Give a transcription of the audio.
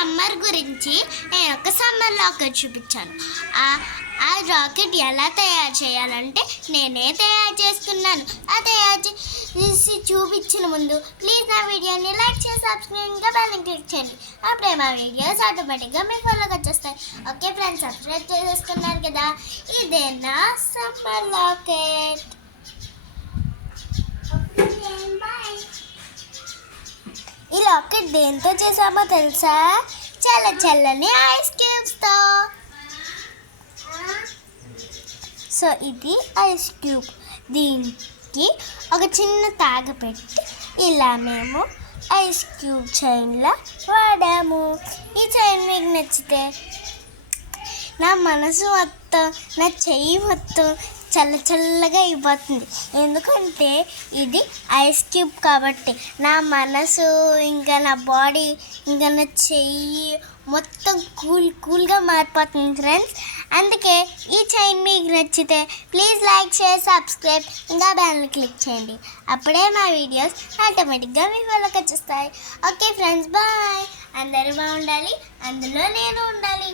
Summer గురించి నేను ఒక సమ్మర్ రాకెట్ చూపించాను. ఆ రాకెట్ ఎలా తయారు చేయాలంటే నేనే తయారు చేసుకున్నాను. ఆ తయారు చేసి చూపించిన ముందు ప్లీజ్ నా వీడియోని లైక్ చేసి సబ్స్క్రైబ్గా బెల్ని క్లిక్ చేయండి. అప్పుడే మా వీడియోస్ ఆటోమేటిక్గా మీ ఫోన్లోకి వచ్చేస్తాయి. ఓకే ఫ్రెండ్స్, సబ్స్క్రైబ్ చేసేసుకున్నారు కదా. ఇదే నా సమ్మర్ రాకెట్. ఈ రాకెట్ దేంతో చేసామో తెలుసా? చల్లని ఐస్ క్యూబ్స్తో. సో ఇది ఐస్ క్యూబ్. దీనికి ఒక చిన్న తాగ పెట్టి ఇలా మేము ఐస్ క్యూబ్ చైన్లా వాడాము. ఈ చైన్ మీకు నచ్చితే నా మనసు మొత్తం, నా చెయ్యి మొత్తం చల్లగా అయిపోతుంది. ఎందుకంటే ఇది ఐస్ క్యూబ్ కాబట్టి నా మనసు, ఇంకా నా బాడీ, ఇంకా నా చెయ్యి మొత్తం కూల్గా మారిపోతుంది ఫ్రెండ్స్. అందుకే ఈ చైన్ మీకు నచ్చితే ప్లీజ్ లైక్ షేర్ సబ్స్క్రైబ్ ఇంకా బెల్ని క్లిక్ చేయండి. అప్పుడే మా వీడియోస్ ఆటోమేటిక్గా మీ వాళ్ళకి వచ్చేస్తాయి. Okay friends, bye. అందరూ బాగుండాలి, అందులో నేను ఉండాలి.